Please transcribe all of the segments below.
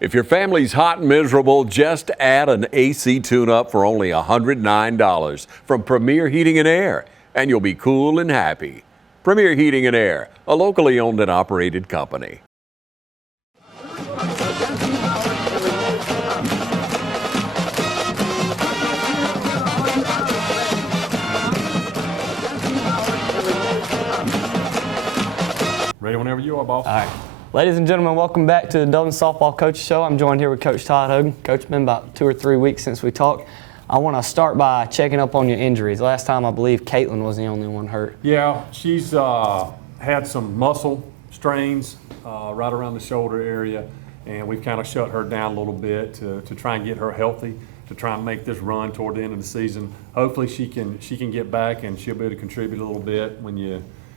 If your family's hot and miserable, just add an AC tune-up for only $109 from Premier Heating and Air, and you'll be cool and happy. Premier Heating and Air, a locally owned and operated company. Ready whenever you are, boss. All right. Ladies and gentlemen, welcome back to the Dublin Softball Coach Show. I'm joined here with Coach Todd Hogan. Coach, it's been about 2 or 3 weeks since we talked. I want to start by checking up on your injuries. Last time, I believe Caitlin was the only one hurt. Yeah, she's had some muscle strains right around the shoulder area, and we've kind of shut her down a little bit to try and get her healthy, to try and make this run toward the end of the season. Hopefully she can get back and she'll be able to contribute a little bit.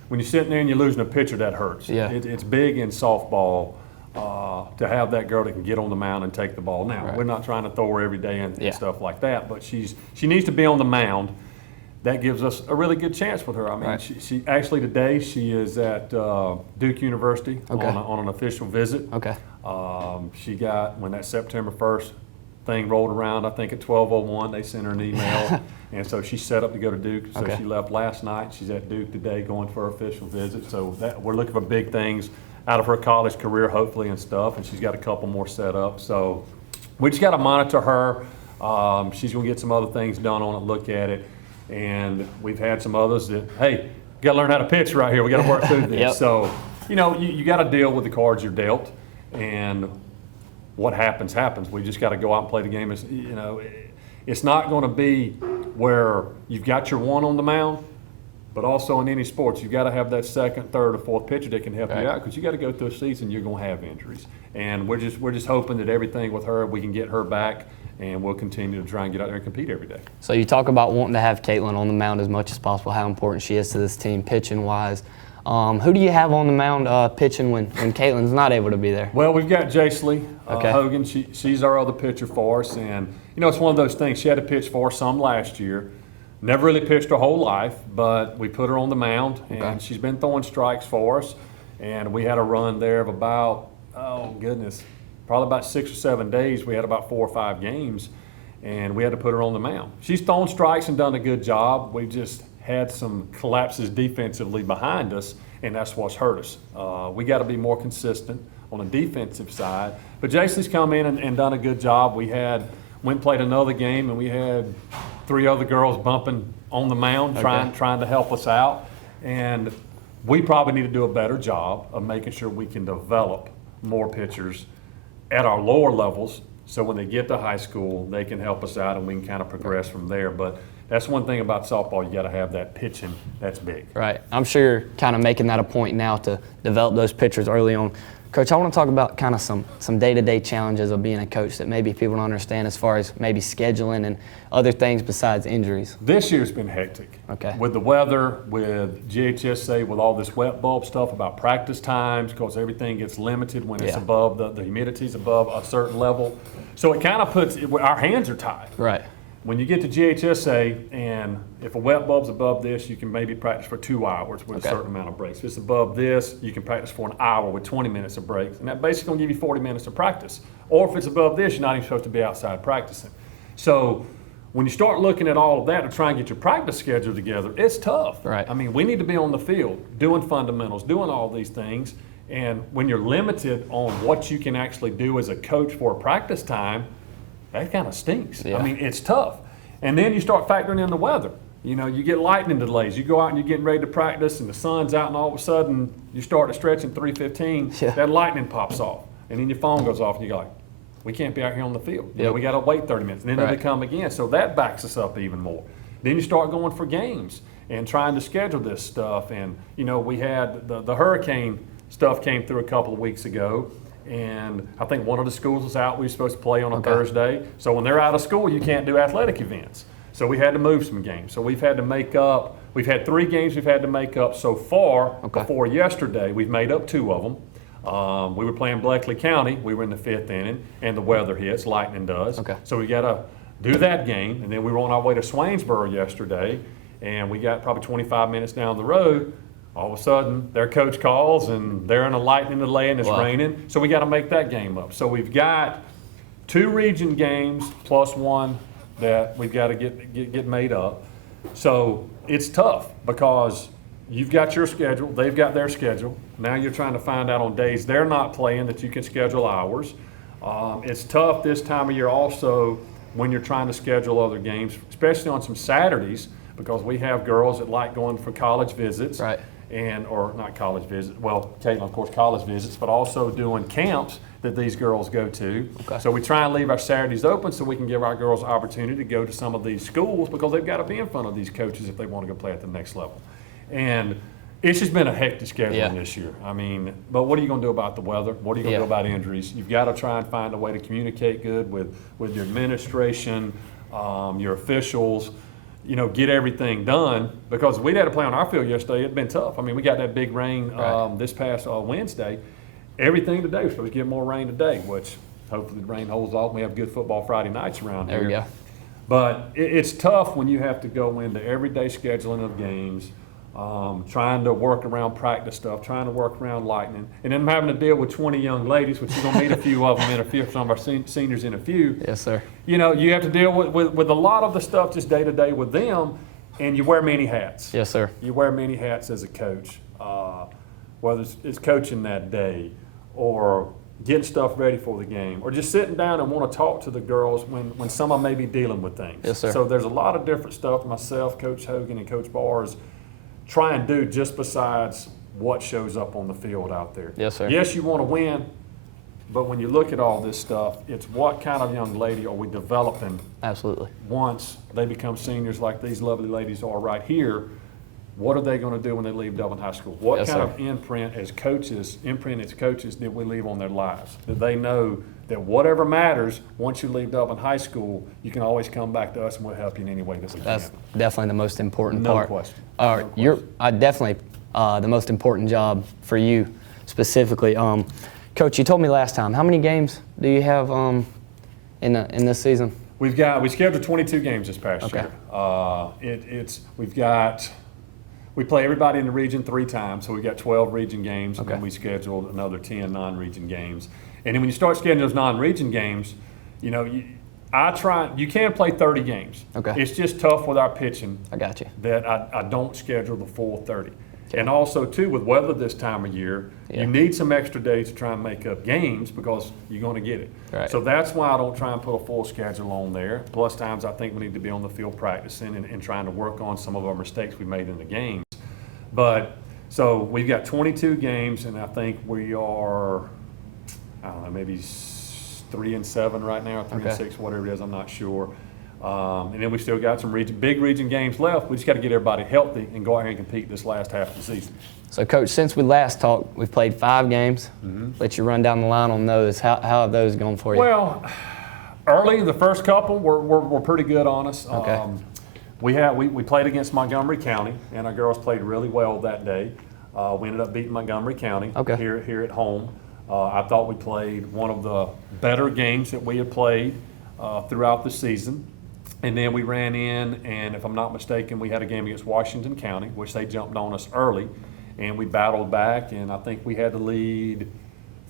When you're sitting there and you're losing a pitcher, that hurts. Yeah. It's big in softball to have that girl that can get on the mound and take the ball. Now, Right. we're not trying to throw her every day and stuff like that, but she needs to be on the mound. That gives us a really good chance with her. I mean, Right. she actually today she is at Duke University Okay. on an official visit. Okay. She got, when that September 1st thing rolled around, I think at 12:01, they sent her an email. And so she's set up to go to Duke. So Okay. she left last night. She's at Duke today going for her official visit. So we're looking for big things out of her college career, hopefully, and stuff. And she's got a couple more set up. So we just got to monitor her. She's going to get some other things done on it, look at it. And we've had some others that, hey, got to learn how to pitch right here. We got to work through this. Yep. So, you got to deal with the cards you're dealt. And what happens, happens. We just got to go out and play the game. It's not going to be where you've got your one on the mound, but also in any sports, you've got to have that second, third, or fourth pitcher that can help you out, because you got to go through a season, you're going to have injuries. And we're just hoping that everything with her, we can get her back, and we'll continue to try and get out there and compete every day. So you talk about wanting to have Caitlin on the mound as much as possible, how important she is to this team pitching-wise. Who do you have on the mound pitching when Caitlin's not able to be there? Well, we've got Jasley Okay. Hogan. She's our other pitcher for us, and it's one of those things. She had to pitch for us some last year. Never really pitched her whole life, but we put her on the mound, and she's been throwing strikes for us. And we had a run there of about, probably about 6 or 7 days. We had about 4 or 5 games, and we had to put her on the mound. She's thrown strikes and done a good job. We just had some collapses defensively behind us, and that's what's hurt us. We got to be more consistent on the defensive side. But Jasley's come in and done a good job. We went and played another game, and we had 3 other girls bumping on the mound, trying to help us out. And we probably need to do a better job of making sure we can develop more pitchers at our lower levels, so when they get to high school, they can help us out and we can kind of progress from there. But that's one thing about softball, you got to have that pitching. That's big. Right. I'm sure you're kind of making that a point now to develop those pitchers early on. Coach, I want to talk about kind of some day-to-day challenges of being a coach that maybe people don't understand, as far as maybe scheduling and other things besides injuries. This year's been hectic. Okay. With the weather, with GHSA, with all this wet bulb stuff about practice times, because everything gets limited when it's above, the humidity's above a certain level. So it kind of puts, our hands are tied. Right. When you get to GHSA, and if a wet bulb's above this, you can maybe practice for 2 hours with a certain amount of breaks. If it's above this, you can practice for an hour with 20 minutes of breaks. And that basically will give you 40 minutes of practice. Or if it's above this, you're not even supposed to be outside practicing. So when you start looking at all of that to try and get your practice schedule together, it's tough. Right. I mean, we need to be on the field doing fundamentals, doing all these things. And when you're limited on what you can actually do as a coach for practice time, that kind of stinks. Yeah. I mean, it's tough. And then you start factoring in the weather. You get lightning delays. You go out and you're getting ready to practice, and the sun's out, and all of a sudden you start to stretch in 3:15. That lightning pops off, and then your phone goes off, and you go like, we can't be out here on the field. We got to wait 30 minutes, and then they come again. So that backs us up even more. Then you start going for games and trying to schedule this stuff. And we had the hurricane stuff came through a couple of weeks ago. And I think one of the schools was out. We were supposed to play on a Thursday. So when they're out of school, you can't do athletic events. So we had to move some games. So we've had to make up. We've had 3 games we've had to make up so far. Before yesterday, we've made up 2 of them. We were playing Bleckley County. We were in the 5th inning, and the weather hits, lightning does. So we got to do that game. And then we were on our way to Swainsboro yesterday, and we got probably 25 minutes down the road. all of a sudden their coach calls and they're in a lightning delay and it's raining. So we got to make that game up. So we've got 2 region games plus 1 that we've got to get made up. So it's tough because you've got your schedule, they've got their schedule. Now you're trying to find out on days they're not playing that you can schedule hours. It's tough this time of year also when you're trying to schedule other games, especially on some Saturdays, because we have girls that like going for college visits. Right. Or not college visits, well, Caitlin, of course, college visits, but also doing camps that these girls go to. Okay. So we try and leave our Saturdays open so we can give our girls an opportunity to go to some of these schools because they've got to be in front of these coaches if they want to go play at the next level. And it's just been a hectic scheduling this year. I mean, but what are you going to do about the weather? What are you going to do about injuries? You've got to try and find a way to communicate good with your administration, your officials, get everything done, because we had to play on our field yesterday. It'd been tough. I mean, we got that big rain this past Wednesday. Everything today, we're supposed to get more rain today, which hopefully the rain holds off and we have good football Friday nights around here. There we go. But it's tough when you have to go into everyday scheduling of games, trying to work around practice stuff, trying to work around lightning, and then having to deal with 20 young ladies, which you're going to meet a few of them in a few, some of our seniors in a few. Yes, sir. You have to deal with a lot of the stuff just day to day with them, and you wear many hats. Yes, sir. You wear many hats as a coach, whether it's coaching that day or getting stuff ready for the game, or just sitting down and want to talk to the girls when some of them may be dealing with things. Yes, sir. So there's a lot of different stuff myself, Coach Hogan, and Coach Bars try and do just besides what shows up on the field out there. Yes, sir. Yes, you want to win, but when you look at all this stuff, it's what kind of young lady are we developing Absolutely. once they become seniors like these lovely ladies are right here. What are they going to do when they leave Dublin High School? What Yes, kind sir. of imprint as coaches did we leave on their lives? That they know that whatever matters, once you leave Dublin High School, you can always come back to us and we'll help you in any way that we That's can. definitely the most important No part. question. All right, No question. definitely the most important job for you specifically. Coach, you told me last time, how many games do you have in this season? We scheduled 22 games this past Okay. year. We play everybody in the region 3 times, so we've got 12 region games, and then Okay. we scheduled another 10 non-region games. And then when you start scheduling those non-region games, you can play 30 games. Okay. It's just tough with our pitching I got you. that I don't schedule the full 30. And also, too, with weather this time of year, Yeah. you need some extra days to try and make up games because you're going to get it. Right. So that's why I don't try and put a full schedule on there. Plus times I think we need to be on the field practicing and trying to work on some of our mistakes we made in the games. But, so we've got 22 games, and I think we are, I don't know, maybe 3-7 right now, 3-6, whatever it is, I'm not sure. And then we still got some big region games left. We just got to get everybody healthy and go out here and compete this last half of the season. So, Coach, since we last talked, we've played 5 games. Let you run down the line on those. How have those gone for you? Well, early, the first couple were pretty good on us. Okay. We played against Montgomery County, and our girls played really well that day. We ended up beating Montgomery County here at home. I thought we played one of the better games that we had played throughout the season. And then we ran in, and if I'm not mistaken, we had a game against Washington County, which they jumped on us early, and we battled back, and I think we had to lead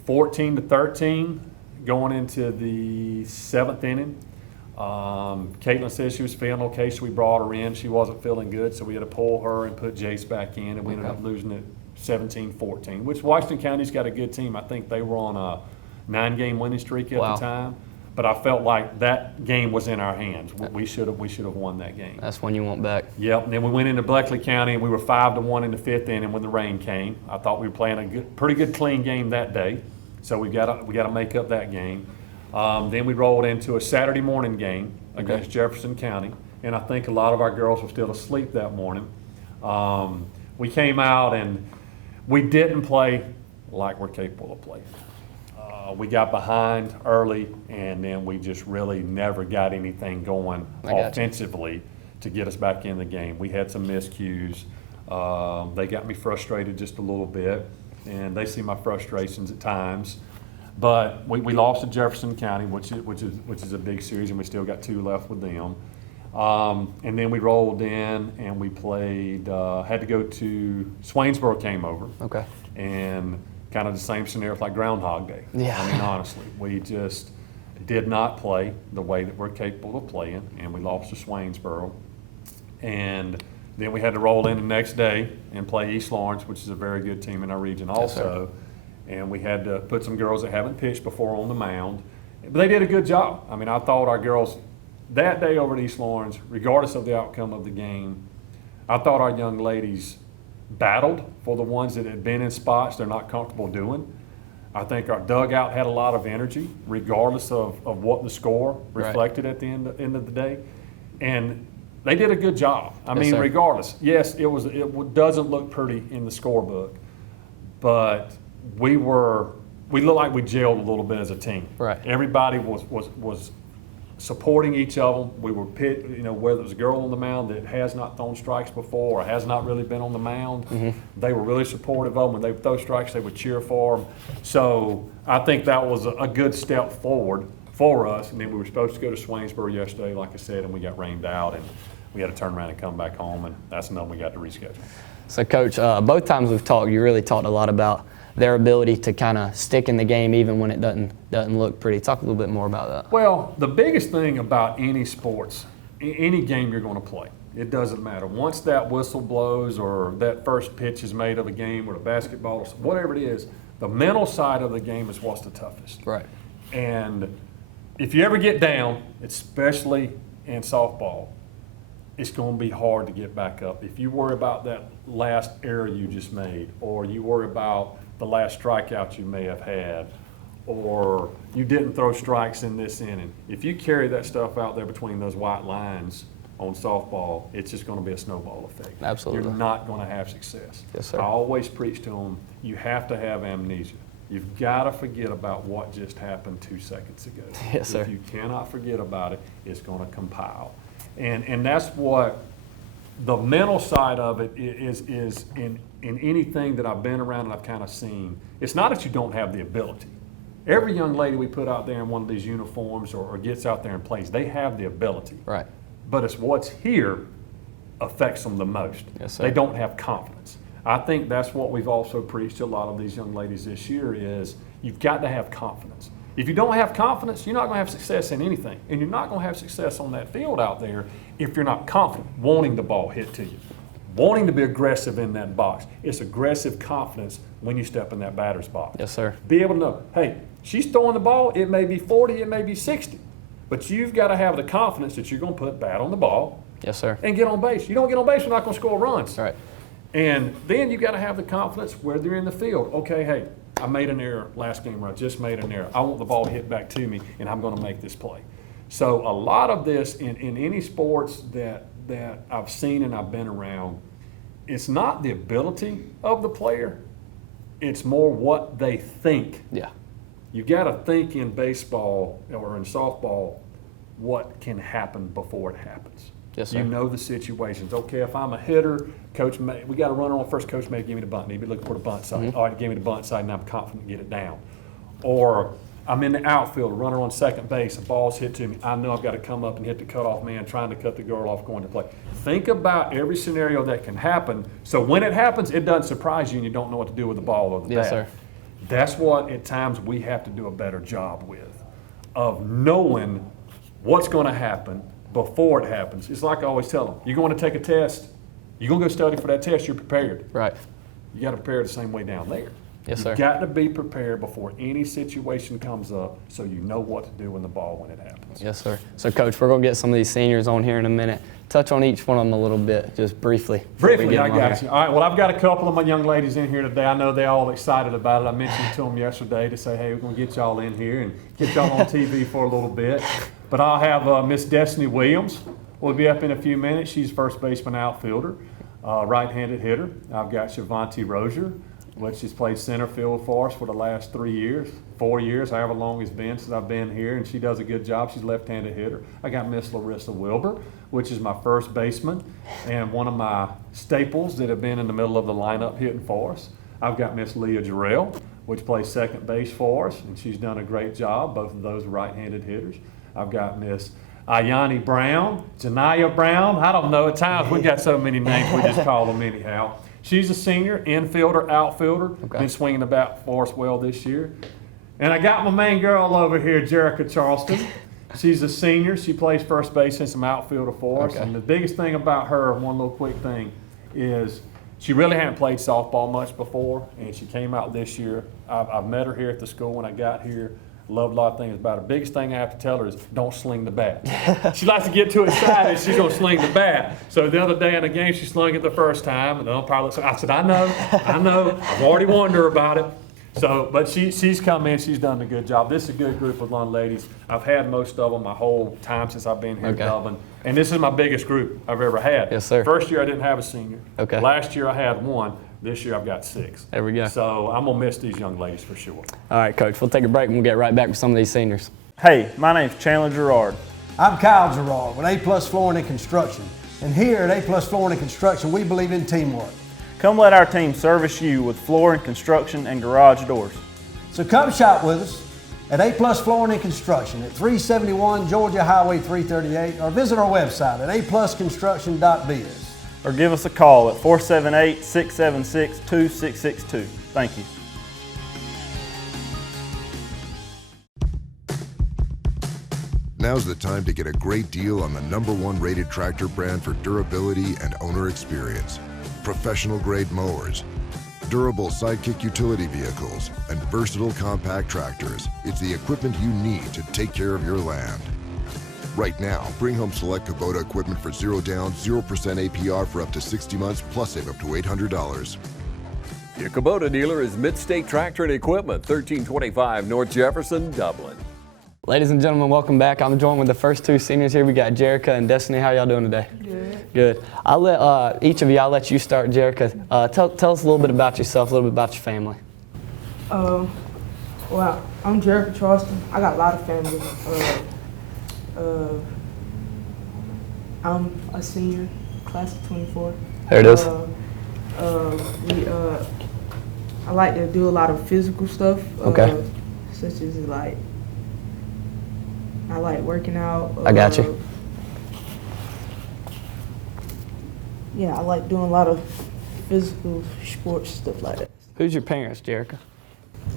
14-13 going into the 7th inning. Caitlin said she was feeling okay, so we brought her in. She wasn't feeling good, so we had to pull her and put Jace back in, and we ended up losing it 17-14, which Washington County's got a good team. I think they were on a 9-game winning streak at the time. But I felt like that game was in our hands. We should have won that game. That's one you want back. Yep. And then we went into Bleckley County, and we were 5-1 in the 5th inning when the rain came. I thought we were playing a pretty good, clean game that day. So we got to make up that game. Then we rolled into a Saturday morning game against Jefferson County, and I think a lot of our girls were still asleep that morning. We came out and we didn't play like we're capable of playing. We got behind early, and then we just really never got anything going offensively to get us back in the game. We had some miscues. They got me frustrated just a little bit, and they see my frustrations at times. But we lost to Jefferson County, which is a big series, and we still got 2 left with them. And then we rolled in and we played, had to go to, Swainsboro came over. Okay. And kind of the same scenario like Groundhog Day. Yeah. I mean, honestly, we just did not play the way that we're capable of playing, and we lost to Swainsboro. And then we had to roll in the next day and play East Lawrence, which is a very good team in our region also. And we had to put some girls that haven't pitched before on the mound. But they did a good job. I mean, I thought our girls that day over at East Lawrence, regardless of the outcome of the game, I thought our young ladies battled for the ones that had been in spots they're not comfortable doing. I think our dugout had a lot of energy, regardless of what the score reflected at the end of the day. And they did a good job. I mean, sir. regardless. Yes, it doesn't look pretty in the scorebook, but we looked like we gelled a little bit as a team. Right. Everybody was supporting each of them. We were whether it was a girl on the mound that has not thrown strikes before or has not really been on the mound, they were really supportive of them. When they would throw strikes, they would cheer for them. So I think that was a good step forward for us. And then we were supposed to go to Swainsboro yesterday, like I said, and we got rained out, and we had to turn around and come back home, and that's another we got to reschedule. So, Coach, both times we've talked, you really talked a lot about their ability to kind of stick in the game even when it doesn't look pretty. Talk a little bit more about that. Well, the biggest thing about any sports, any game you're going to play, it doesn't matter. Once that whistle blows or that first pitch is made of a game or the basketball or whatever it is, the mental side of the game is what's the toughest. Right. And if you ever get down, especially in softball, it's going to be hard to get back up. If you worry about that last error you just made, or you worry about the last strikeout you may have had, or you didn't throw strikes in this inning, if you carry that stuff out there between those white lines on softball, it's just going to be a snowball effect. Absolutely. You're not going to have success. Yes, sir. I always preach to them, you have to have amnesia. You've got to forget about what just happened 2 seconds ago. Yes, sir. If you cannot forget about it, it's going to compile. And that's what the mental side of it is in anything that I've been around and I've kind of seen. It's not that you don't have the ability. Every young lady we put out there in one of these uniforms or gets out there and plays, they have the ability. Right. But it's what's here affects them the most. Yes, sir. They don't have confidence. I think that's what we've also preached to a lot of these young ladies this year is you've got to have confidence. If you don't have confidence, you're not going to have success in anything. And you're not going to have success on that field out there if you're not confident, wanting the ball hit to you, wanting to be aggressive in that box. It's aggressive confidence when you step in that batter's box. Yes, sir. Be able to know, hey, she's throwing the ball, it may be 40, it may be 60. But you've got to have the confidence that you're going to put bat on the ball Yes, sir. and get on base. You don't get on base, you're not going to score runs. Right. And then you got to have the confidence whether you're in the field. Okay, hey, I made an error last game, or I just made an error. I want the ball hit back to me, and I'm going to make this play. So a lot of this in any sports that I've seen and I've been around, it's not the ability of the player. It's more what they think. Yeah. You got to think in baseball or in softball what can happen before it happens. Yes, sir. You know the situations. Okay, if I'm a hitter, coach, we got a runner on first. Coach may give me the bunt. Need to be looking for the bunt side. All right, give me the bunt side, and I'm confident to get it down. Or I'm in the outfield, runner on second base, a ball's hit to me. I know I've got to come up and hit the cutoff man, trying to cut the girl off going to play. Think about every scenario that can happen, so when it happens, it doesn't surprise you and you don't know what to do with the ball or the bat. Yes, sir. That's what at times we have to do a better job with, of knowing what's going to happen before it happens. It's like I always tell them, you're going to take a test, you're going to go study for that test, you're prepared. Right. You got to prepare the same way down there. Yes, sir. You've got to be prepared before any situation comes up so you know what to do in the ball when it happens. Yes, sir. So, Coach, we're going to get some of these seniors on here in a minute. Touch on each one of them a little bit, just briefly. Briefly, I got you. All right, well, I've got a couple of my young ladies in here today. I know they're all excited about it. I mentioned to them yesterday to say, hey, we're going to get y'all in here and get y'all on TV for a little bit. But I'll have Miss Destiny Williams will be up in a few minutes. She's first baseman outfielder, right-handed hitter. I've got Shavonte Rozier, which has played center field for us for the last 3 years, 4 years, however long it's been since I've been here, and she does a good job. She's a left-handed hitter. I got Miss LARISSA WILBAR, which is my first baseman and one of my staples that have been in the middle of the lineup hitting for us. I've got Miss Leah Jarrell, which plays second base for us, and she's done a great job. Both of those are right-handed hitters. I've got Miss Ayani Brown, Janiyah Brown. I don't know. At times we got so many names, we just call them anyhow. She's a senior, infielder, outfielder. Okay. Been swinging the bat for us well this year. And I got my main girl over here, Jerica Charleston. She's a senior. She plays first base and some outfielder for us. Okay. And the biggest thing about her, one little quick thing, is she really hadn't played softball much before, and she came out this year. I've met her here at the school when I got here. Loved a lot of things about her. Biggest thing I have to tell her is don't sling the bat. She likes to get too excited, she's gonna sling the bat. So the other day in the game, she slung it the first time, and the umpire looks. I said, I know, I've already warned her about it. So, but she's come in, she's done a good job. This is a good group of young ladies. I've had most of them my whole time since I've been here in Dublin. And this is my biggest group I've ever had. Yes, sir. First year I didn't have a senior. Okay. Last year I had one. This year I've got 6. There we go. So I'm gonna miss these young ladies for sure. All right, Coach, we'll take a break and we'll get right back with some of these seniors. Hey, my name's Chandler Gerard. I'm Kyle Gerard with A+ Flooring and Construction. And here at A+ Flooring and Construction, we believe in teamwork. Come let our team service you with flooring, construction, and garage doors. So come shop with us at A+ Flooring and Construction at 371 Georgia Highway 338 or visit our website at aplusconstruction.biz. Or give us a call at 478-676-2662. Thank you. Now's the time to get a great deal on the #1 rated tractor brand for durability and owner experience. Professional grade mowers, durable sidekick utility vehicles, and versatile compact tractors. It's the equipment you need to take care of your land. Right now, bring home select Kubota equipment for 0 down, 0% APR for up to 60 months, plus save up to $800. Your Kubota dealer is Mid-State Tractor and Equipment, 1325 North Jefferson, Dublin. Ladies and gentlemen, welcome back. I'm joined with the first 2 seniors here. We got Jerica and Destiny. How y'all doing today? Good. Good. I'll let each of you, I'll let you start, Jerica. Tell us a little bit about yourself, a little bit about your family. Well, I'm Jerica Charleston. I got a lot of family. I'm a senior, class of 24. There it is. I like to do a lot of physical stuff. Okay. Such as I like working out. I got you. Yeah, I like doing a lot of physical sports, stuff like that. Who's your parents, Jerica?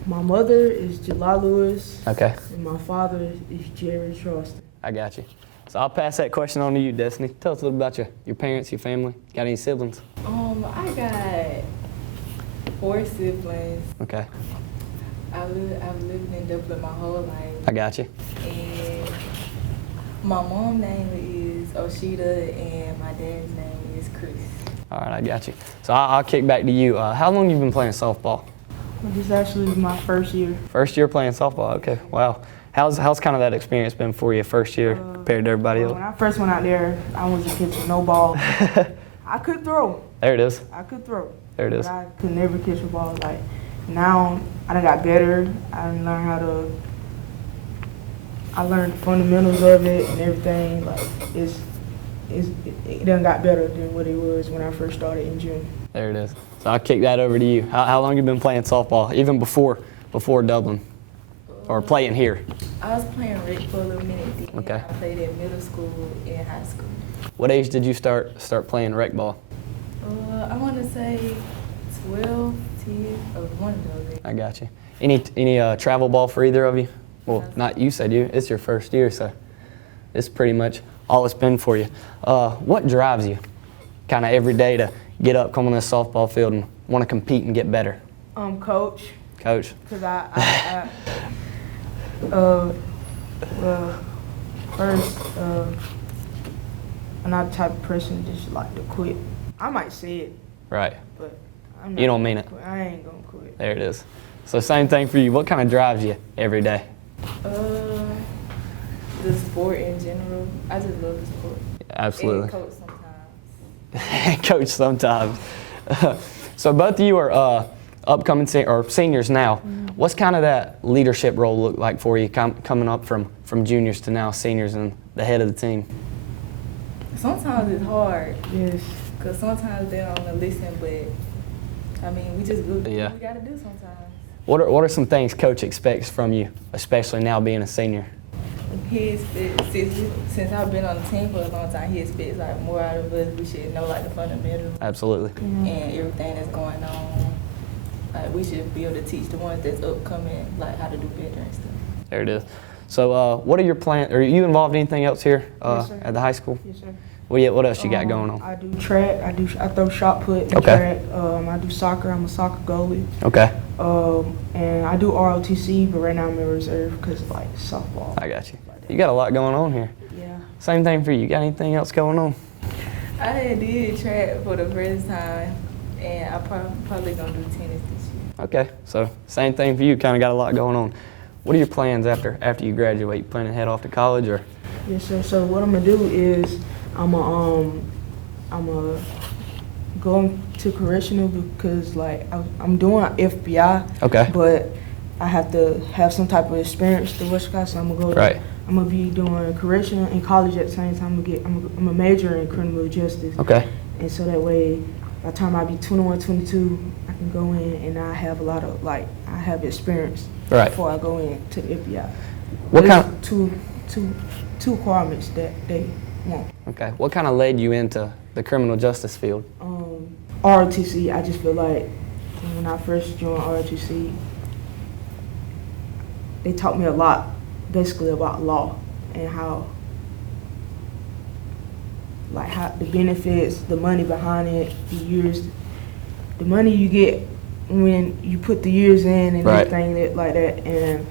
My mother is July Lewis. Okay. And my father is Jerry Charleston. I got you. So I'll pass that question on to you, Destiny. Tell us a little about your parents, your family. Got any siblings? I got 4 siblings. Okay. I've lived in Dublin my whole life. I got you. And my mom's name is Oshida and my dad's name is Chris. All right, I got you. So I'll kick back to you. How long you been playing softball? This is actually my first year. First year playing softball. Okay, wow. How's kind of that experience been for you first year compared to everybody else? When I first went out there, I was a catcher, no ball. I could throw. There it is. I could throw. There it is. But I could never catch a ball. Like now, I done got better. I done learned I learned the fundamentals of it and everything. Like it done got better than what it was when I first started in June. There it is. So I'll kick that over to you. How long you been playing softball, even before Dublin, or playing here? I was playing rec for a little minute then. Okay. I played at middle school and high school. What age did you start playing rec ball? I want to say 12, 10, or one of those. I got you. Any travel ball for either of you? Well, not you said you. It's your first year, so it's pretty much all it's been for you. What drives you kind of every day to get up, come on this softball field and want to compete and get better? Coach. Coach? Because first, I'm not the type of person that just like to quit. I might say it, Right. but I'm not You don't gonna mean it. quit. I ain't gonna quit. There it is. So same thing for you. What kind of drives you every day? The sport in general. I just love the sport. Absolutely. And coach sometimes. Coach sometimes. So both of you are upcoming seniors now. What's kind of that leadership role look like for you coming up from juniors to now seniors and the head of the team? Sometimes it's hard. Yes. Because sometimes they don't want to listen, but I mean, we just do what Yeah. we got to do sometimes. What are some things Coach expects from you, especially now being a senior? He expects, since I've been on the team for a long time, he expects like more out of us. We should know like the fundamentals Absolutely. and everything that's going on. Like we should be able to teach the ones that's upcoming like how to do better and stuff. There it is. So what are your plans? Are you involved in anything else here Yes, sir. at the high school? Yes, sir. What else you got going on? I do track. I throw shot put and Okay. track. I do soccer. I'm a soccer goalie. Okay, And I do ROTC, but right now I'm in reserve because like softball. I got you. You got a lot going on here. Yeah. Same thing for you. Got anything else going on? I did track for the first time, and I probably gonna do tennis this year. Okay, so same thing for you. Kind of got a lot going on. What are your plans after you graduate? You planning to head off to college or? Yes, sir. So what I'm gonna do is I'm a go to correctional because like I'm doing FBI. Okay. But I have to have some type of experience to West so I'm gonna go. Right. I'm gonna be doing correctional in college at the same time. I'm a major in criminal justice. Okay. And so that way, by the time I be 21, 22, I can go in and I have a lot of I have experience. Right. Before I go in to the FBI. What There's kind? two requirements that they want. Okay. What kind of led you into the criminal justice field? ROTC, I just feel like when I first joined ROTC, they taught me a lot, basically about law and how the benefits, the money behind it, the money you get when you put the years in and Right. everything like that, and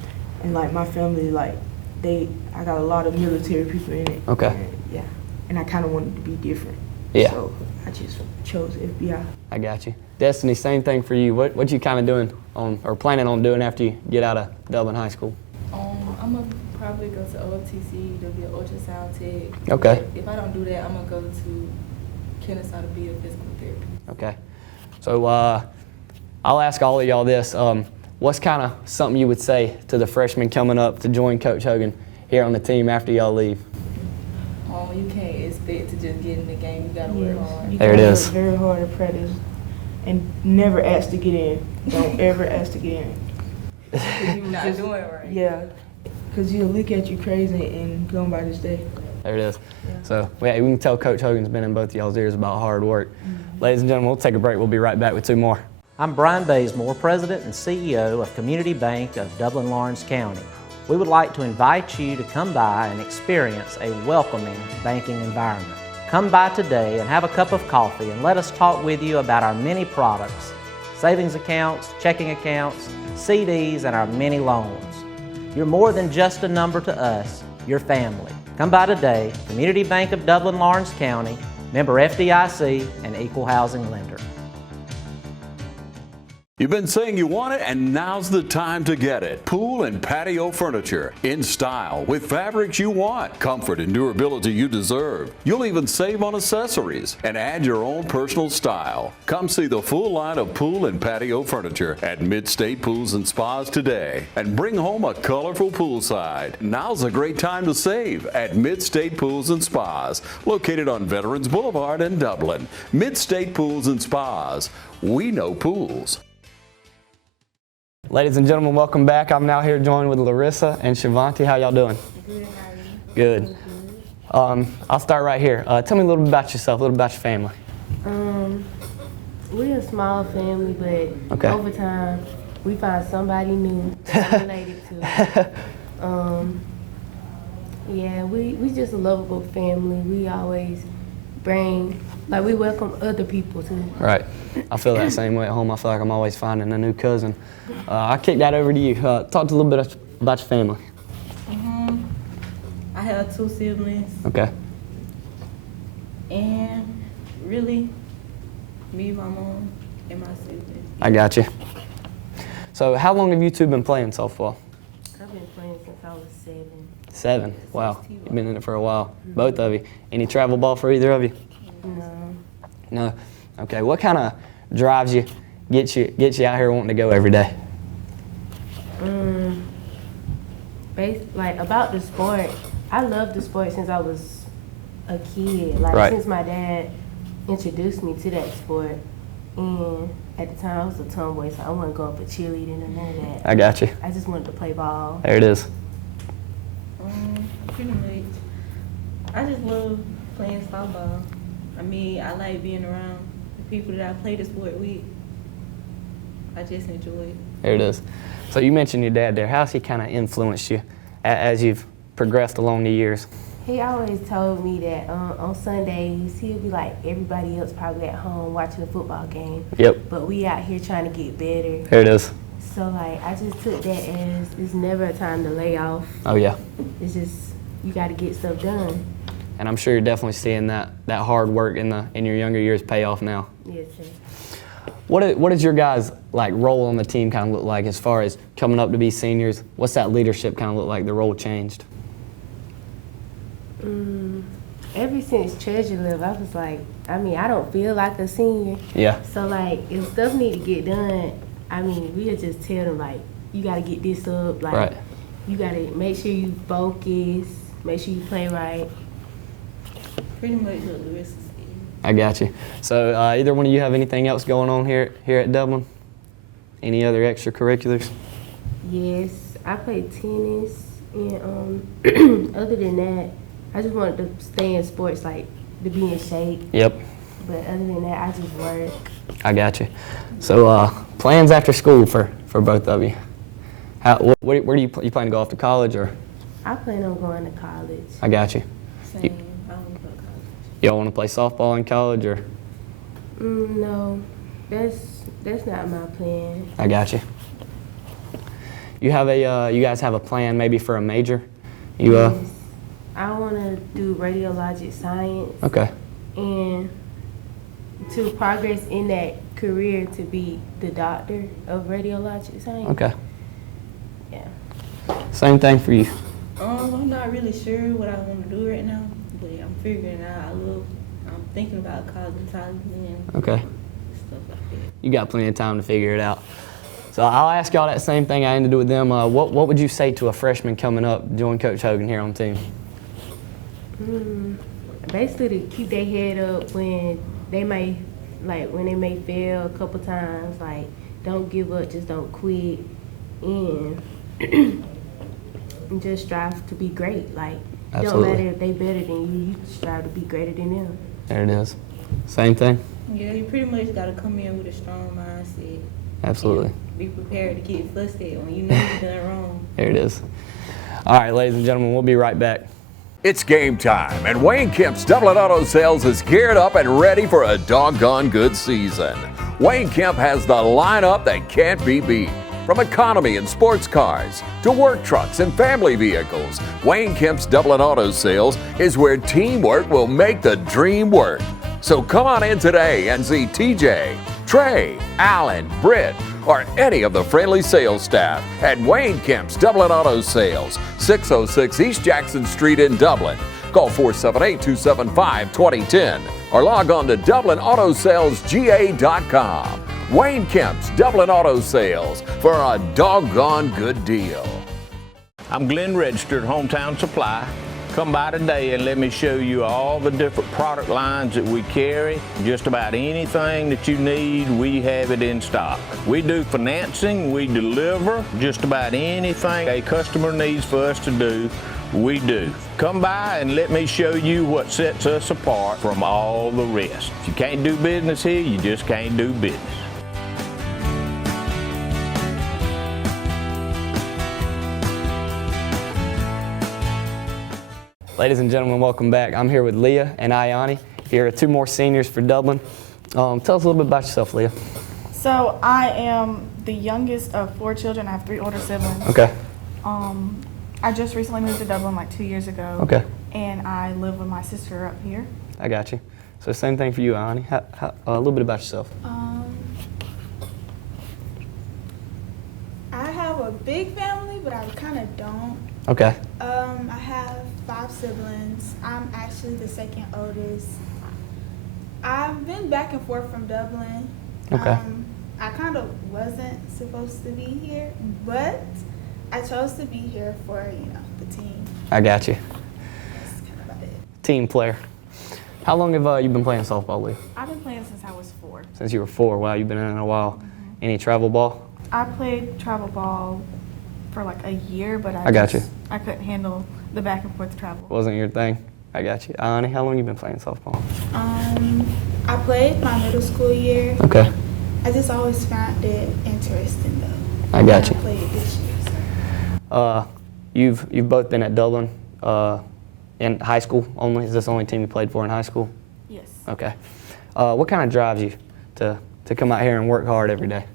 like my family, I got a lot of military people in it. Okay. And, yeah, and I kind of wanted to be different. Yeah. So I just chose FBI. I got you. Destiny, same thing for you. What you kind of doing or planning on doing after you get out of Dublin High School? I'm gonna probably go to OTC to be an ultrasound tech. Okay. If I don't do that, I'm gonna go to Kennesaw to be a physical therapist. Okay. So I'll ask all of y'all this. What's kind of something you would say to the freshmen coming up to join Coach Hogan here on the team after y'all leave? You can't expect to just get in the game. You gotta work hard. You There it gotta is. work very hard at practice, and never ask to get in. Don't ever ask to get in. You're not doing it right. Yeah, because you'll look at you crazy and go by this day. There it is. Yeah. So we can tell Coach Hogan's been in both of y'all's ears about hard work. Ladies and gentlemen, we'll take a break. We'll be right back with two more. I'm Brian Bazemore, President and CEO of Community Bank of Dublin-Lawrence County. We would like to invite you to come by and experience a welcoming banking environment. Come by today and have a cup of coffee and let us talk with you about our many products, savings accounts, checking accounts, CDs, and our many loans. You're more than just a number to us, you're family. Come by today, Community Bank of Dublin-Lawrence County, member FDIC, and equal housing lender. You've been saying you want it, and now's the time to get it. Pool and patio furniture in style with fabrics you want, comfort and durability you deserve. You'll even save on accessories and add your own personal style. Come see the full line of pool and patio furniture at Mid-State Pools and Spas today and bring home a colorful poolside. Now's a great time to save at Mid-State Pools and Spas, located on Veterans Boulevard in Dublin. Mid-State Pools and Spas. We know pools. Ladies and gentlemen, welcome back. I'm now here joined with Larissa and Shivanti. How y'all doing? Good, how are you? Good. I'll start right here. Tell me a little bit about yourself, a little about your family. We're a small family, but Okay. over time, we find somebody new that I'm related to. Yeah, we just a lovable family. We always we welcome other people too. Right. I feel that same way at home. I feel like I'm always finding a new cousin. I'll kick that over to you. Talk a little bit about your family. I have 2 siblings, Okay. and really, me, my mom, and my siblings. I got you. So how long have you two been playing softball? I've been playing since I was 7. 7. Wow. You've been in it for a while. Both of you. Any travel ball for either of you? No. No. Okay. What kind of drives you, gets you out here wanting to go every day? About the sport, I loved the sport since I was a kid. Right. Since my dad introduced me to that sport, and at the time I was a tomboy, so I wasn't going for cheerleading or none of that. I got you. I just wanted to play ball. There it is. Pretty much. I just love playing softball. I mean, I like being around the people that I play the sport with. I just enjoy it. There it is. So you mentioned your dad there. How's he kind of influenced you as you've progressed along the years? He always told me that on Sundays, he'll be like everybody else probably at home watching a football game. Yep. But we out here trying to get better. There it is. So like, I just took that as it's never a time to lay off. Oh yeah. It's just, you got to get stuff done. And I'm sure you're definitely seeing that hard work in your younger years pay off now. Yes, sir. What does your guys' like role on the team kind of look like as far as coming up to be seniors? What's that leadership kind of look like? The role changed. Ever since Treasure left, I was like, I mean, I don't feel like a senior. Yeah. So like, if stuff need to get done, I mean, we'll just tell them like, you got to get this up. Like, Right. You got to make sure you focus, make sure you play right. Pretty much what Larissa said. I got you. So either one of you have anything else going on here at Dublin? Any other extracurriculars? Yes, I play tennis, and other than that, I just wanted to stay in sports, like to be in shape. Yep. But other than that, I just work. I got you. So plans after school for both of you? Where do you plan to go off to college or? I plan on going to college. I got you. Same. I want to go to college. Y'all want to play softball in college or? No, that's not my plan. I got you. You guys have a plan maybe for a major? Yes. I want to do radiologic science. Okay. And to progress in that career to be the doctor of radiologic science. Okay. Yeah. Same thing for you. I'm not really sure what I want to do right now, but I'm figuring out. I'm thinking about cosmetology and Okay. stuff like that. You got plenty of time to figure it out. So I'll ask y'all that same thing I ended to do with them. What would you say to a freshman coming up, join Coach Hogan here on the team? Basically to keep their head up when they may fail a couple times. Like, don't give up, just don't quit, and just strive to be great. Like, it don't matter if they better than you, you strive to be greater than them. There it is. Same thing? Yeah, you pretty much got to come in with a strong mindset. Absolutely. Be prepared to get frustrated when you know you've done wrong. There it is. All right, ladies and gentlemen, we'll be right back. It's game time, and Wayne Kemp's Dublin Auto Sales is geared up and ready for a doggone good season. Wayne Kemp has the lineup that can't be beat. From economy and sports cars to work trucks and family vehicles, Wayne Kemp's Dublin Auto Sales is where teamwork will make the dream work. So come on in today and see TJ, Trey, Alan, Britt, or any of the friendly sales staff at Wayne Kemp's Dublin Auto Sales, 606 East Jackson Street in Dublin. Call 478-275-2010 or log on to DublinAutoSalesGA.com. Wayne Kemp's Dublin Auto Sales for a doggone good deal. I'm Glenn Registered, Hometown Supply. Come by today and let me show you all the different product lines that we carry. Just about anything that you need, we have it in stock. We do financing, we deliver just about anything a customer needs for us to do, we do. Come by and let me show you what sets us apart from all the rest. If you can't do business here, you just can't do business. Ladies and gentlemen, welcome back. I'm here with Leah and Ayani. Here are two more seniors for Dublin. Tell us a little bit about yourself, Leah. So I am the youngest of 4 children. I have 3 older siblings. Okay. I just recently moved to Dublin like 2 years ago. Okay. And I live with my sister up here. I got you. So same thing for you, Ayani. A little bit about yourself. I have a big family, but I kind of don't. Okay. I have 5 siblings. I'm actually the second oldest. I've been back and forth from Dublin. Okay. I kind of wasn't supposed to be here, but I chose to be here for, the team. I got you. That's kind of about it. Team player. How long have you been playing softball, Leah? I've been playing since I was 4. Since you were 4. Wow, you've been in it a while. Mm-hmm. Any travel ball? I played travel ball for like a year, but I got you. I couldn't handle the back and forth travel. Wasn't your thing? I got you. Ani, how long you been playing softball? I played my middle school year. Okay. I just always found it interesting though. I got you. I played this year. So. You've both been at Dublin in high school only? Is this the only team you played for in high school? Yes. Okay. What kind of drives you to come out here and work hard every day?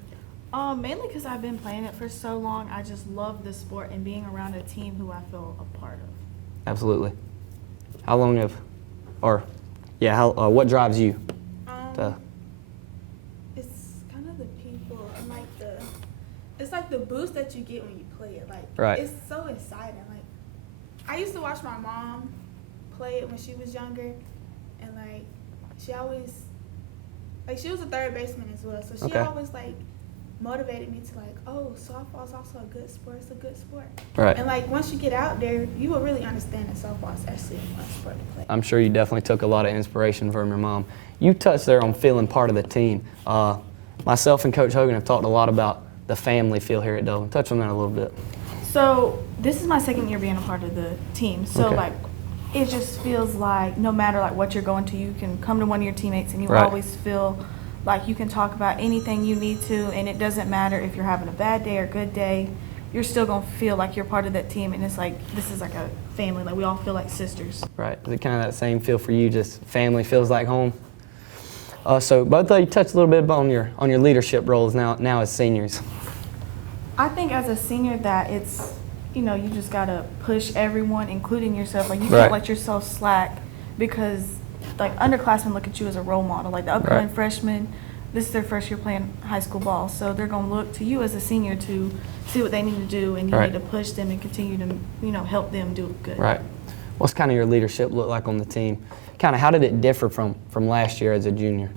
Mainly because I've been playing it for so long. I just love the sport and being around a team who I feel a part of. Absolutely. How long what drives you? It's kind of the people and like it's like the boost that you get when you play it. Like, Right. It's so exciting. Like, I used to watch my mom play it when she was younger, and like, she always, like, she was a third baseman as well, so she Okay. always like motivated me to like, oh, softball's also a good sport. It's a good sport. Right. And like, once you get out there, you will really understand that softball is actually a fun sport to play. I'm sure you definitely took a lot of inspiration from your mom. You touched there on feeling part of the team. Myself and Coach Hogan have talked a lot about the family feel here at Dublin. Touch on that a little bit. So this is my second year being a part of the team. So Okay. like, it just feels like no matter like what you're going to, you can come to one of your teammates and you Right. always feel like you can talk about anything you need to, and it doesn't matter if you're having a bad day or good day, you're still gonna feel like you're part of that team, and it's like, this is like a family, like we all feel like sisters. Right. Is it kind of that same feel for you? Just family feels like home. So both of you touched a little bit on your leadership roles now as seniors. I think as a senior that it's, you know, you just gotta push everyone, including yourself. Like you Right. can't let yourself slack because like underclassmen look at you as a role model. Like the upcoming Right. freshmen, this is their first year playing high school ball. So they're gonna look to you as a senior to see what they need to do, and you Right. need to push them and continue to, you know, help them do good. Right. What's kind of your leadership look like on the team? Kind of how did it differ from last year as a junior?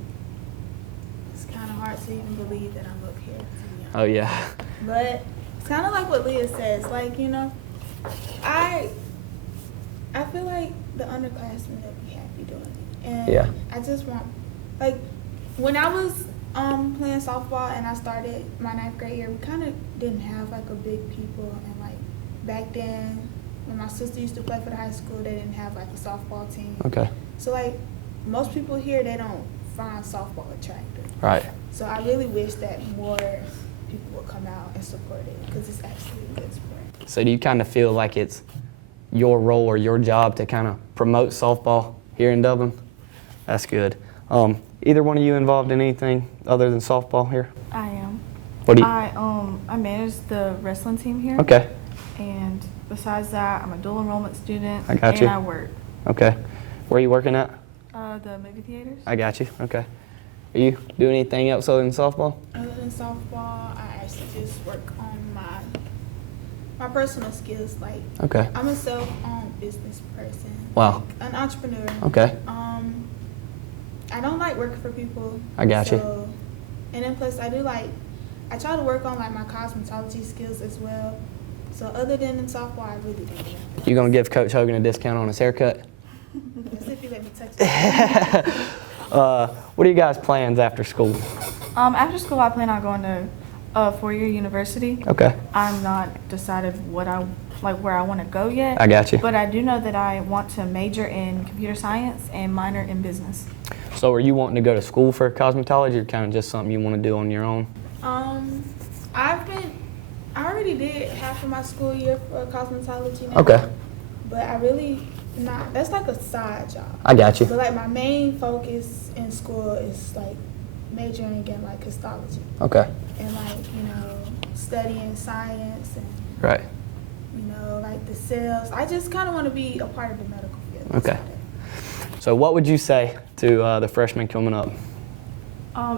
It's kind of hard to even believe that I'm up here, to be honest. Oh yeah. But it's kind of like what Leah says. Like, you know, I feel like the underclassmen will be happy doing it. And Yeah. I just want, like, when I was playing softball and I started my 9th grade year, we kind of didn't have, like, a big people. And, like, back then, when my sister used to play for the high school, they didn't have, like, a softball team. Okay. So, like, most people here, they don't find softball attractive. Right. So I really wish that more people would come out and support it because it's actually a good sport. So do you kind of feel like it's your role or your job to kind of promote softball here in Dublin? That's good. Either one of you involved in anything other than softball here? I am. What do you? I manage the wrestling team here. Okay. And besides that, I'm a dual enrollment student. I got and you. I work. Okay. Where are you working at? The movie theaters. I got you. Okay. Are you doing anything else other than softball? Other than softball, I actually just work on my personal skills. Like, Okay. I'm a self-owned business person. Wow. Like, an entrepreneur. Okay. I don't like working for people. I got you. And then plus, I try to work on like my cosmetology skills as well. So other than in softball, I really don't. You gonna give Coach Hogan a discount on his haircut? That's if you let me touch it. What are you guys' plans after school? After school, I plan on going to a four-year university. Okay. I'm not decided where I want to go yet. I got you. But I do know that I want to major in computer science and minor in business. So are you wanting to go to school for cosmetology or kind of just something you want to do on your own? I already did half of my school year for cosmetology now. Okay. But I really not, that's like a side job. I got you. But like my main focus in school is like majoring in like histology. Okay. And like, you know, studying science and, Right. you know, like the cells. I just kind of want to be a part of the medical field. Okay. So what would you say to the freshmen coming up?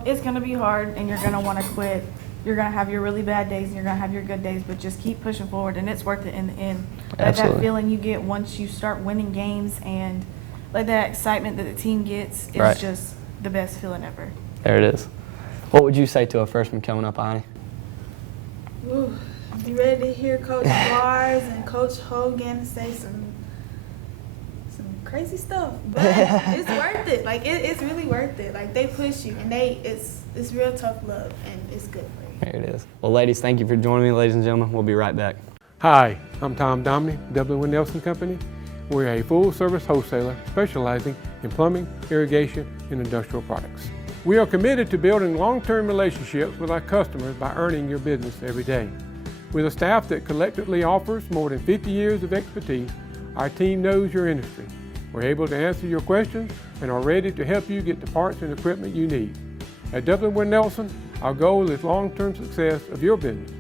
It's going to be hard and you're going to want to quit. You're going to have your really bad days and you're going to have your good days, but just keep pushing forward and it's worth it in the end. Like that feeling you get once you start winning games and like that excitement that the team gets is Right. just the best feeling ever. There it is. What would you say to a freshman coming up, Ani? Ooh, be ready to hear Coach Bars and Coach Hogan say some crazy stuff, but it's worth it. Like it's really worth it. Like they push you, and it's real tough love, and it's good for you. There it is. Well, ladies, thank you for joining me. Ladies and gentlemen, we'll be right back. Hi, I'm Tom Domney, Dublin Nelson Company. We're a full-service wholesaler specializing in plumbing, irrigation, and industrial products. We are committed to building long-term relationships with our customers by earning your business every day. With a staff that collectively offers more than 50 years of expertise, our team knows your industry. We're able to answer your questions and are ready to help you get the parts and equipment you need. At Dublin Nelson, our goal is long-term success of your business.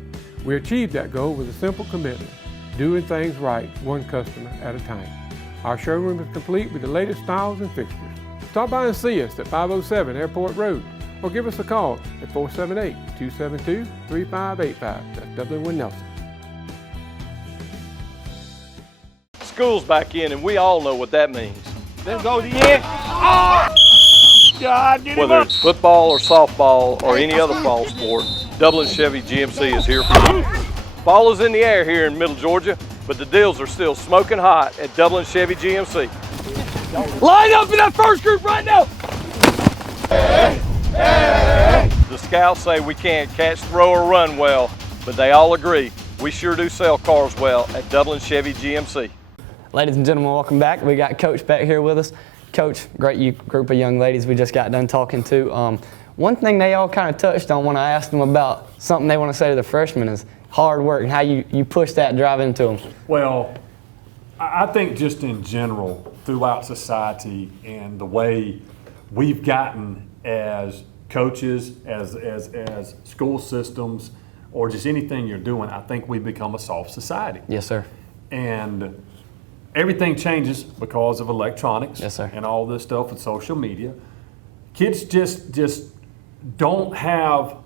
We achieve that goal with a simple commitment, doing things right, one customer at a time. Our showroom is complete with the latest styles and fixtures. Stop by and see us at 507 Airport Road or give us a call at 478-272-3585. That's Dublin Nelson. School's back in, and we all know what that means. Then go to the end. Oh! God, get him up. Whether it's football or softball or any other fall sport, Dublin Chevy GMC is here for you. Fall is in the air here in Middle Georgia, but the deals are still smoking hot at Dublin Chevy GMC. Line up in that first group right now. Hey, hey, hey. The scouts say we can't catch, throw, or run well, but they all agree we sure do sell cars well at Dublin Chevy GMC. Ladies and gentlemen, welcome back. We got Coach back here with us. Coach, great group of young ladies we just got done talking to. One thing they all kind of touched on when I asked them about something they want to say to the freshmen is hard work and how you push that drive into them. Well, I think just in general throughout society and the way we've gotten as coaches, as school systems, or just anything you're doing, I think we've become a soft society. Yes, sir. And everything changes because of electronics. Yes, sir. And all this stuff with social media. Kids just don't have,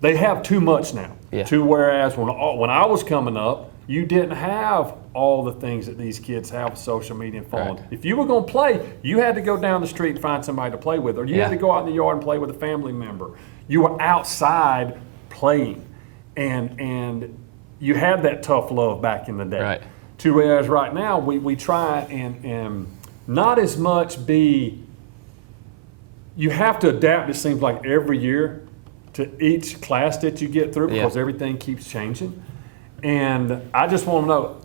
they have too much now. Yeah. To whereas when I was coming up, you didn't have all the things that these kids have with social media and phone. Right. If you were going to play, you had to go down the street and find somebody to play with, or you had to go out in the yard and play with a family member. You were outside playing, and you had that tough love back in the day. Right. To whereas right now we try and not as much be. You have to adapt. It seems like every year to each class that you get through because everything keeps changing. And I just want to know,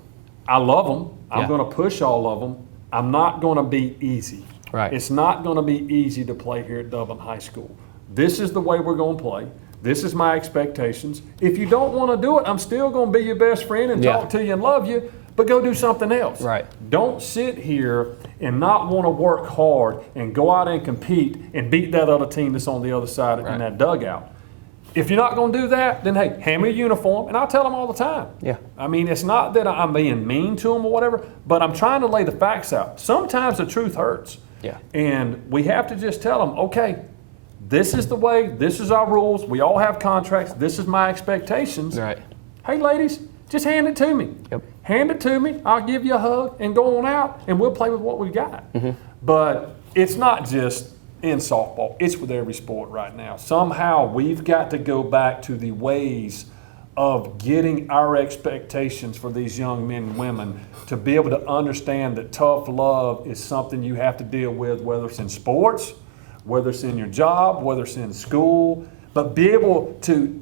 I love them. I'm going to push all of them. I'm not going to be easy. Right. It's not going to be easy to play here at Dublin High School. This is the way we're going to play. This is my expectations. If you don't want to do it, I'm still going to be your best friend and talk to you and love you, but go do something else. Right. Don't sit here and not want to work hard and go out and compete and beat that other team that's on the other side in that dugout. If you're not going to do that, then hey, hand me a uniform, and I'll tell them all the time. Yeah. I mean, it's not that I'm being mean to them or whatever, but I'm trying to lay the facts out. Sometimes the truth hurts. Yeah. And we have to just tell them, okay, this is the way, this is our rules, we all have contracts, this is my expectations. Right. Hey, ladies, just hand it to me. Yep. Hand it to me, I'll give you a hug, and go on out, and we'll play with what we've got. Mm-hmm. But it's not just in softball, it's with every sport right now. Somehow we've got to go back to the ways of getting our expectations for these young men and women to be able to understand that tough love is something you have to deal with, whether it's in sports, whether it's in your job, whether it's in school, but be able to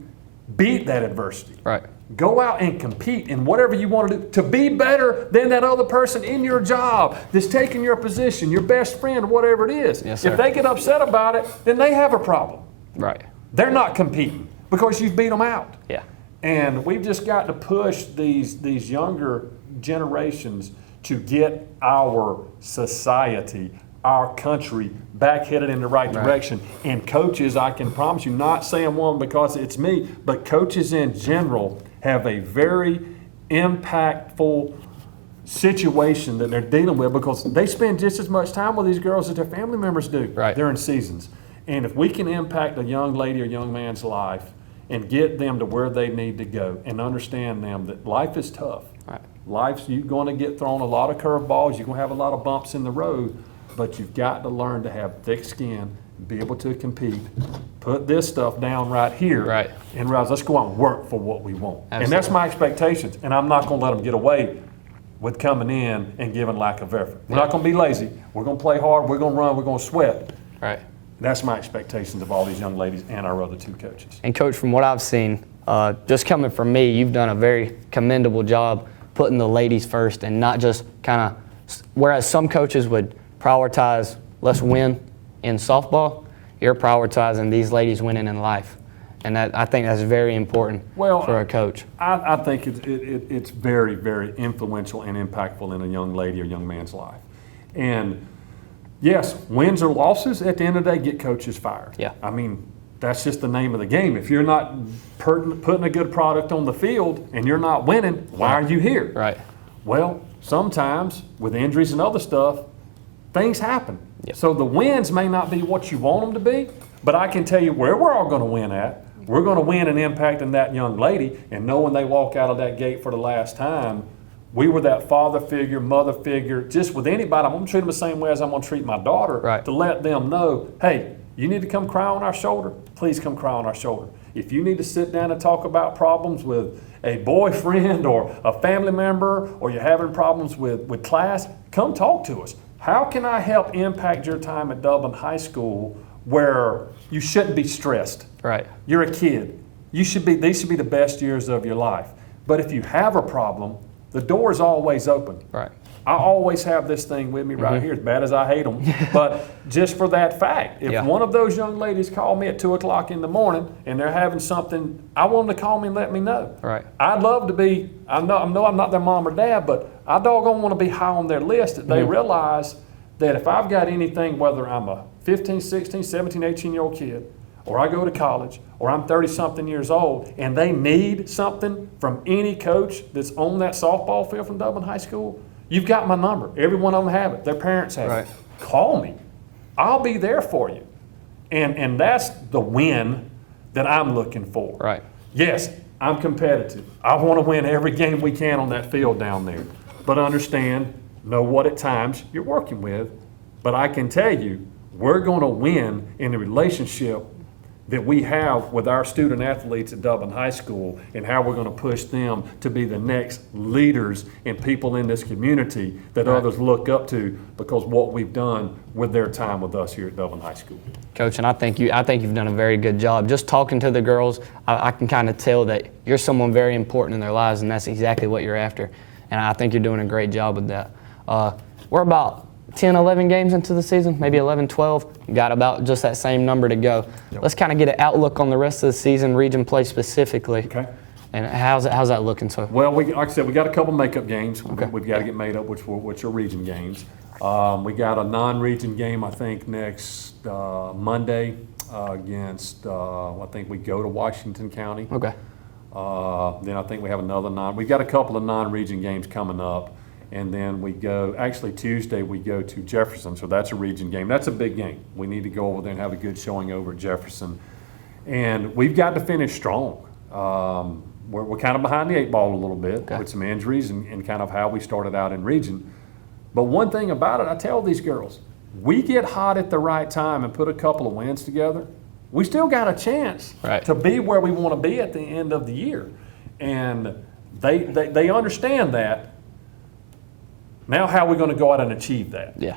beat that adversity. Right. Go out and compete in whatever you want to do to be better than that other person in your job that's taking your position, your best friend, whatever it is. Yes, sir. If they get upset about it, then they have a problem. Right. They're not competing because you've beat them out. Yeah. And we've just got to push these younger generations to get our society, our country back headed in the right direction. And coaches, I can promise you, not saying one because it's me, but coaches in general have a very impactful situation that they're dealing with because they spend just as much time with these girls as their family members do during seasons. And if we can impact a young lady or young man's life and get them to where they need to go and understand them that life is tough. Right. Life's, you're going to get thrown a lot of curveballs, you're going to have a lot of bumps in the road, but you've got to learn to have thick skin, be able to compete, put this stuff down right here, and realize let's go out and work for what we want. Absolutely. And that's my expectations, and I'm not going to let them get away with coming in and giving lack of effort. We're not going to be lazy. We're going to play hard. We're going to run. We're going to sweat. Right. That's my expectations of all these young ladies and our other two coaches. And Coach, from what I've seen, just coming from me, you've done a very commendable job putting the ladies first and not just kind of, whereas some coaches would prioritize let's win in softball, you're prioritizing these ladies winning in life. And that, I think that's very important for a coach. I think it's very, very influential and impactful in a young lady or young man's life. And yes, wins or losses, at the end of the day, get coaches fired. Yeah. I mean, that's just the name of the game. If you're not putting a good product on the field and you're not winning, why are you here? Right. Well, sometimes with injuries and other stuff, things happen. Yep. So the wins may not be what you want them to be, but I can tell you where we're all going to win at. We're going to win and impacting that young lady, and know when they walk out of that gate for the last time, we were that father figure, mother figure, just with anybody. I'm going to treat them the same way as I'm going to treat my daughter, to let them know, hey, you need to come cry on our shoulder, please come cry on our shoulder. If you need to sit down and talk about problems with a boyfriend or a family member, or you're having problems with class, come talk to us. How can I help impact your time at Dublin High School where you shouldn't be stressed? Right. You're a kid. These should be the best years of your life. But if you have a problem, the door is always open. Right. I always have this thing with me right here, as bad as I hate them. But just for that fact, if one of those young ladies call me at 2 o'clock in the morning and they're having something, I want them to call me and let me know. Right. I'd love to be, I know I'm not their mom or dad, but I doggone want to be high on their list, that they realize that if I've got anything, whether I'm a 15, 16, 17, 18-year-old kid, or I go to college, or I'm 30-something years old, and they need something from any coach that's on that softball field from Dublin High School, you've got my number. Every one of them have it. Their parents have it. Call me. I'll be there for you. And that's the win that I'm looking for. Right. Yes, I'm competitive. I want to win every game we can on that field down there. But understand, know what at times you're working with. But I can tell you, we're going to win in the relationship that we have with our student athletes at Dublin High School, and how we're going to push them to be the next leaders and people in this community that others look up to because what we've done with their time with us here at Dublin High School. Coach, and I think you've done a very good job. Just talking to the girls, I can kind of tell that you're someone very important in their lives, and that's exactly what you're after. And I think you're doing a great job with that. We're about 10, 11 games into the season, maybe 11, 12. Got about just that same number to go. Yep. Let's kind of get an outlook on the rest of the season, region play specifically. Okay. And how's that looking? So. Well, like I said, we got a couple makeup games. Okay. We've got to get made up, which are region games. We got a non-region game, I think, next Monday against, I think we go to Washington County. Okay. Then I think we have another we've got a couple of non-region games coming up. And then we go, actually Tuesday we go to Jefferson, so that's a region game. That's a big game. We need to go over there and have a good showing over at Jefferson. And we've got to finish strong. We're kind of behind the 8 ball a little bit with some injuries and kind of how we started out in region. But one thing about it, I tell these girls, we get hot at the right time and put a couple of wins together, we still got a chance to be where we want to be at the end of the year. And they understand that. Now how are we going to go out and achieve that? Yeah.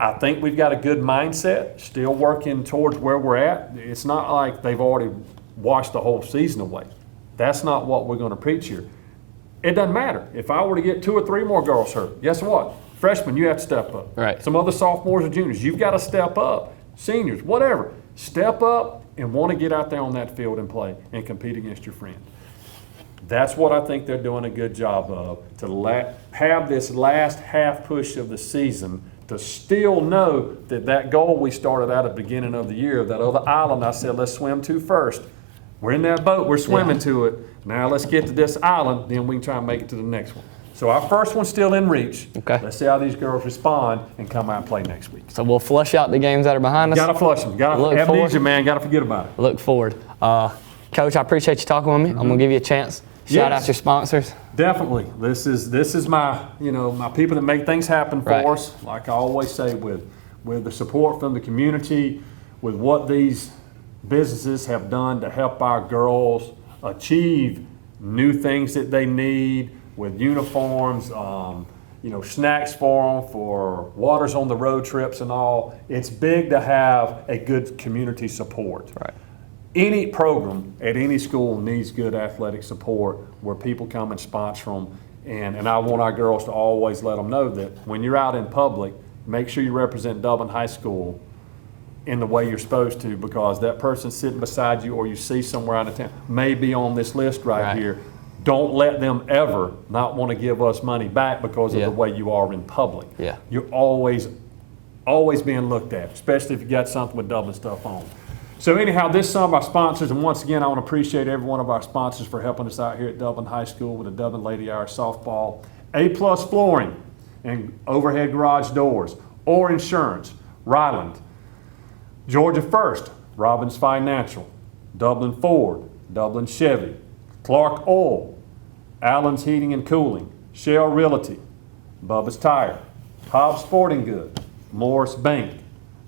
I think we've got a good mindset, still working towards where we're at. It's not like they've already washed the whole season away. That's not what we're going to preach here. It doesn't matter. If I were to get 2 or 3 more girls hurt, guess what? Freshmen, you have to step up. Right. Some other sophomores or juniors, you've got to step up. Seniors, whatever. Step up and want to get out there on that field and play and compete against your friend. That's what I think they're doing a good job of, to have this last half push of the season to still know that goal we started out at the beginning of the year, that other island I said, let's swim to first. We're in that boat, we're swimming to it. Now let's get to this island, then we can try and make it to the next one. So our first one's still in reach. Okay. Let's see how these girls respond and come out and play next week. So we'll flush out the games that are behind us. Got to flush them. Got to amnesia, man. Got to forget about it. Look forward. Coach, I appreciate you talking with me. I'm going to give you a chance. Shout out your sponsors. Definitely. This is my, my people that make things happen for us. Like I always say, with the support from the community, with what these businesses have done to help our girls achieve new things that they need, with uniforms, snacks for them, for waters on the road trips and all. It's big to have a good community support. Right. Any program at any school needs good athletic support where people come and sponsor them And I want our girls to always let them know that when you're out in public, make sure you represent Dublin High School in the way you're supposed to, because that person sitting beside you or you see somewhere out of town may be on this list right here. Don't let them ever not want to give us money back because of the way you are in public. You're always being looked at, especially if you got something with Dublin stuff on. So anyhow, this is some of our sponsors, and once again, I want to appreciate every one of our sponsors for helping us out here at Dublin High School with the Dublin Lady Irish Softball. A+ Flooring and Overhead Garage Doors, or Insurance, Ryland, Georgia First, Robbins Financial, Dublin Ford, Dublin Chevy, Clark Oil, Allen's Heating and Cooling, Shell Realty, Bubba's Tire, Hobbs Sporting Goods, Morris Bank,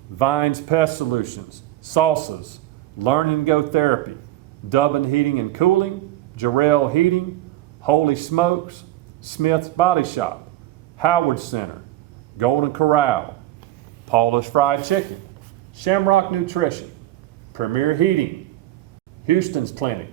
Vines Pest Solutions, Salsas, Learn and Go Therapy, Dublin Heating and Cooling, Jarrell Heating, Holy Smokes, Smith's Body Shop, Howard Center, Golden Corral, Paula's Fried Chicken, Shamrock Nutrition, Premier Heating, Houston's Clinic,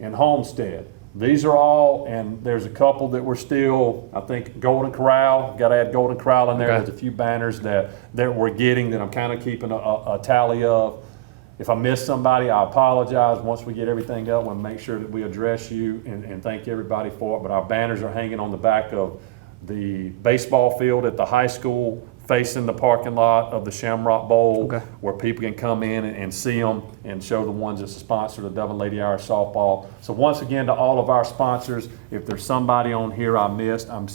and Homestead. These are all, and there's a couple that we're still, I think Golden Corral, got to add Golden Corral in there. There's a few banners that we're getting that I'm kind of keeping a tally of. If I miss somebody, I apologize. Once we get everything up, we'll make sure that we address you and thank everybody for it. But our banners are hanging on the back of the baseball field at the high school, facing the parking lot of the Shamrock Bowl, where people can come in and see them and show the ones that's a sponsor of the Dublin Lady Irish Softball. So once again, to all of our sponsors, if there's somebody on here I missed, I'm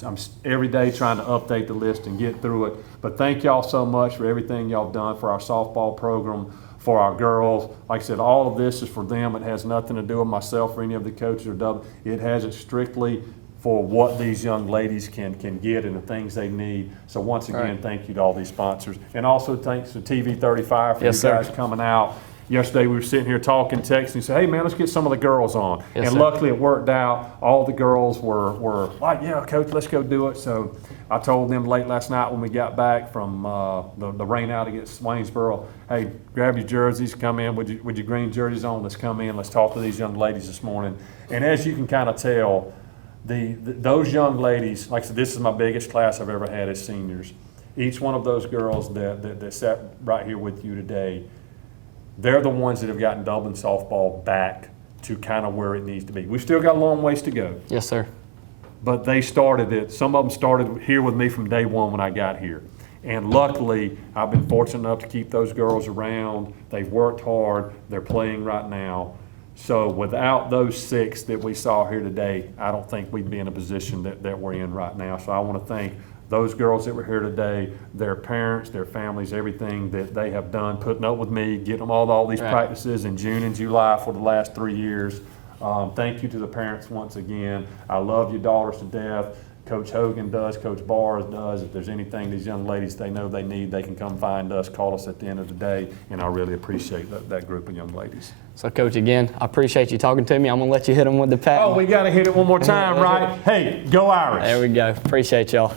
every day trying to update the list and get through it. But thank y'all so much for everything y'all done for our softball program, for our girls. Like I said, all of this is for them. It has nothing to do with myself or any of the coaches or Dublin. It has it strictly for what these young ladies can get and the things they need. So once again, thank you to all these sponsors. And also thanks to TV 35 for you guys coming out. Yesterday we were sitting here talking, texting, said, hey man, let's get some of the girls on. And luckily it worked out. All the girls were like, yeah, coach, let's go do it. So I told them late last night when we got back from the rain out against Waynesboro, hey, grab your jerseys, come in with your green jerseys on, let's come in, let's talk to these young ladies this morning. And as you can kind of tell, those young ladies, like I said, this is my biggest class I've ever had as seniors. Each one of those girls that sat right here with you today, they're the ones that have gotten Dublin softball back to kind of where it needs to be. We've still got a long ways to go. Yes, sir. But they started it. Some of them started here with me from day one when I got here. And luckily, I've been fortunate enough to keep those girls around. They've worked hard. They're playing right now. So without those 6 that we saw here today, I don't think we'd be in a position that we're in right now. So I want to thank those girls that were here today, their parents, their families, everything that they have done, putting up with me, getting them all these practices in June and July for the last 3 years. Thank you to the parents once again. I love your daughters to death. Coach Hogan does, Coach Barr does. If there's anything these young ladies they know they need, they can come find us, call us at the end of the day, and I really appreciate that group of young ladies. So, Coach, again, I appreciate you talking to me. I'm going to let you hit them with the pat. Oh, we got to hit it one more time, right? Hey, go Irish. There we go. Appreciate y'all.